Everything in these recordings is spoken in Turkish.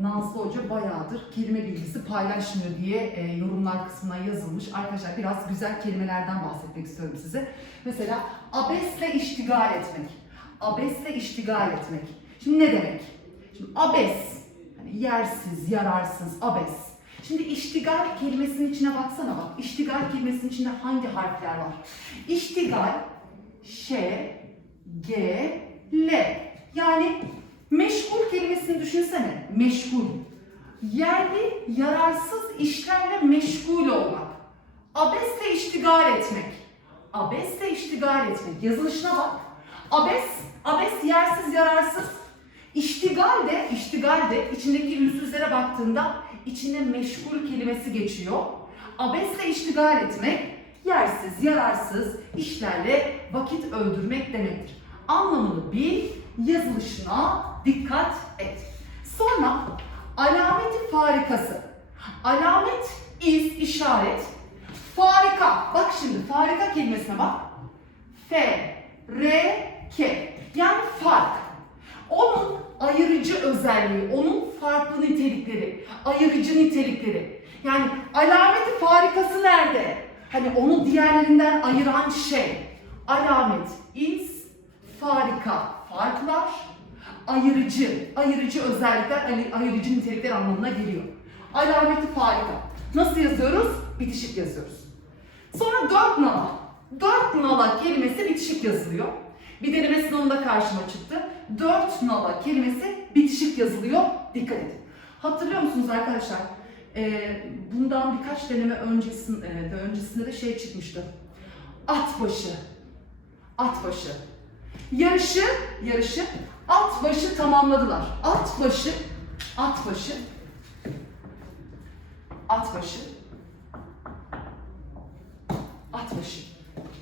Nazlı Hoca bayağıdır kelime bilgisi paylaşmıyor diye e, yorumlar kısmına yazılmış. Arkadaşlar biraz güzel kelimelerden bahsetmek istiyorum size. Mesela abesle iştigal etmek. Abesle iştigal etmek. Şimdi ne demek? Şimdi abes, hani yersiz, yararsız, abes. Şimdi iştigal kelimesinin içine baksana bak. İştigal kelimesinin içinde hangi harfler var? İştigal, ş, g, l. Yani meşgul kelimesini düşünsene. Meşgul. Yerli, yararsız işlerle meşgul olmak. Abesle iştigal etmek. Abesle iştigal etmek. Yazılışına bak. Abes, abes yersiz, yararsız. İştigal de, iştigal de içindeki ünsüzlere baktığında içinde meşgul kelimesi geçiyor. Abesle iştigal etmek, yersiz, yararsız işlerle vakit öldürmek demektir. Anlamını bil, yazılışına dikkat et. Sonra alameti farikası. Alamet, iz, işaret. Farika. Bak şimdi farika kelimesine bak. F, R, K. Yani fark. Onun ayırıcı özelliği, onun farklı nitelikleri, ayırıcı nitelikleri. Yani alameti farikası nerede? Hani onu diğerlerinden ayıran şey. Alamet, iz, farika, farklar, ayırıcı, ayırıcı özellikler, ay- ayırıcı nitelikler anlamına geliyor. Alameti farika. Nasıl yazıyoruz? Bitişik yazıyoruz. Sonra dört nala. Dört nala kelimesi bitişik yazılıyor. Bir deneme sınavında karşıma çıktı. Dört nala kelimesi bitişik yazılıyor. Dikkat edin. Hatırlıyor musunuz arkadaşlar? Ee, bundan birkaç deneme öncesinde, de öncesinde de şey çıkmıştı. At başı. At başı. Yarışı, yarışı at başı tamamladılar. At başı, at başı, at başı, at başı.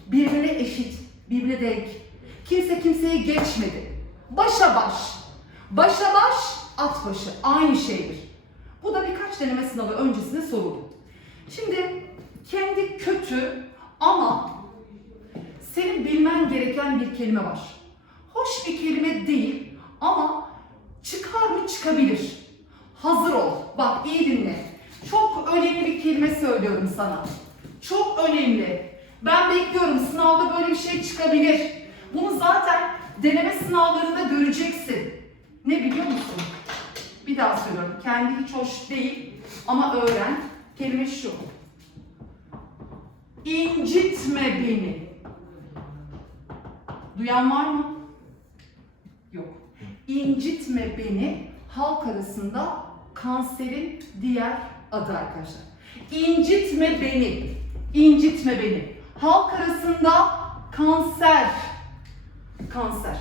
Birbirine eşit, birbirine denk. Kimse kimseyi geçmedi. Başa baş. Başa baş, at başı. Aynı şeydir. Bu da birkaç deneme sınavı öncesinde soruldu. Şimdi kendi kötü ama senin gereken bir kelime var. Hoş bir kelime değil ama çıkar mı çıkabilir. Hazır ol. Bak iyi dinle. Çok önemli bir kelime söylüyorum sana. Çok önemli. Ben bekliyorum sınavda böyle bir şey çıkabilir. Bunu zaten deneme sınavlarında göreceksin. Ne biliyor musun? Bir daha söylüyorum. Kendi hiç hoş değil ama öğren. Kelime şu. İncitme beni. Duyan var mı? Yok. İncitme beni halk arasında kanserin diğer adı arkadaşlar. İncitme beni. İncitme beni. Halk arasında kanser. Kanser.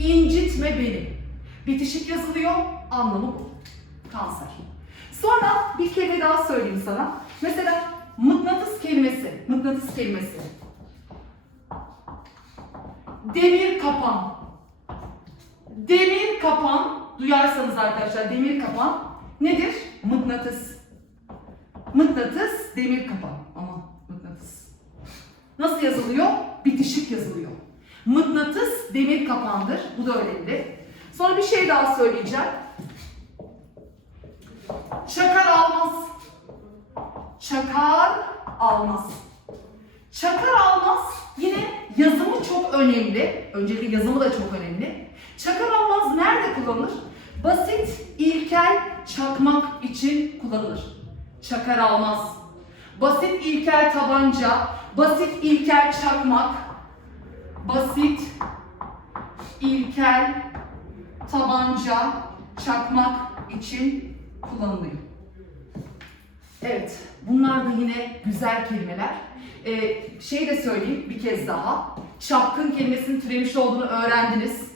İncitme beni. Bitişik yazılıyor. Anlamı bu. Kanser. Sonra bir kelime daha söyleyeyim sana. Mesela mıknatıs kelimesi. Mıknatıs kelimesi. Demir kapan. Demir kapan, duyarsanız arkadaşlar demir kapan nedir? Mıknatıs. Mıknatıs, demir kapan. Ama mıknatıs. Nasıl yazılıyor? Bitişik yazılıyor. Mıknatıs demir kapandır. Bu da önemli. Sonra bir şey daha söyleyeceğim. Çakar almaz. Çakar almaz. Çakar almaz yine yazımı çok önemli. Öncelikle yazımı da çok önemli. Çakar almaz nerede kullanılır? Basit, ilkel, çakmak için kullanılır. Çakar almaz. Basit, ilkel tabanca, basit, ilkel çakmak, basit, ilkel tabanca, çakmak için kullanılıyor. Evet, bunlar da yine güzel kelimeler. Ee, şey de söyleyeyim bir kez daha. Çapkın kelimesinin türemiş olduğunu öğrendiniz.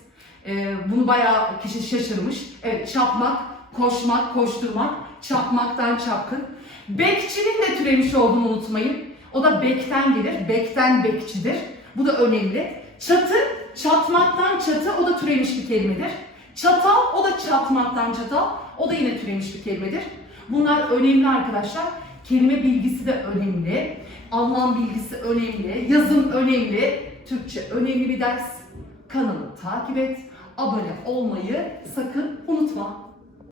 Ee, bunu bayağı kişi şaşırmış. Evet, çapmak, koşmak, koşturmak, çapmaktan çapkın. Bekçinin de türemiş olduğunu unutmayın. O da bekten gelir, bekten bekçidir. Bu da önemli. Çatı, çatmaktan çatı, o da türemiş bir kelimedir. Çatal, o da çatmaktan çatal, o da yine türemiş bir kelimedir. Bunlar önemli arkadaşlar. Kelime bilgisi de önemli. Anlam bilgisi önemli. Yazım önemli. Türkçe önemli bir ders. Kanalı takip et. Abone olmayı sakın unutma.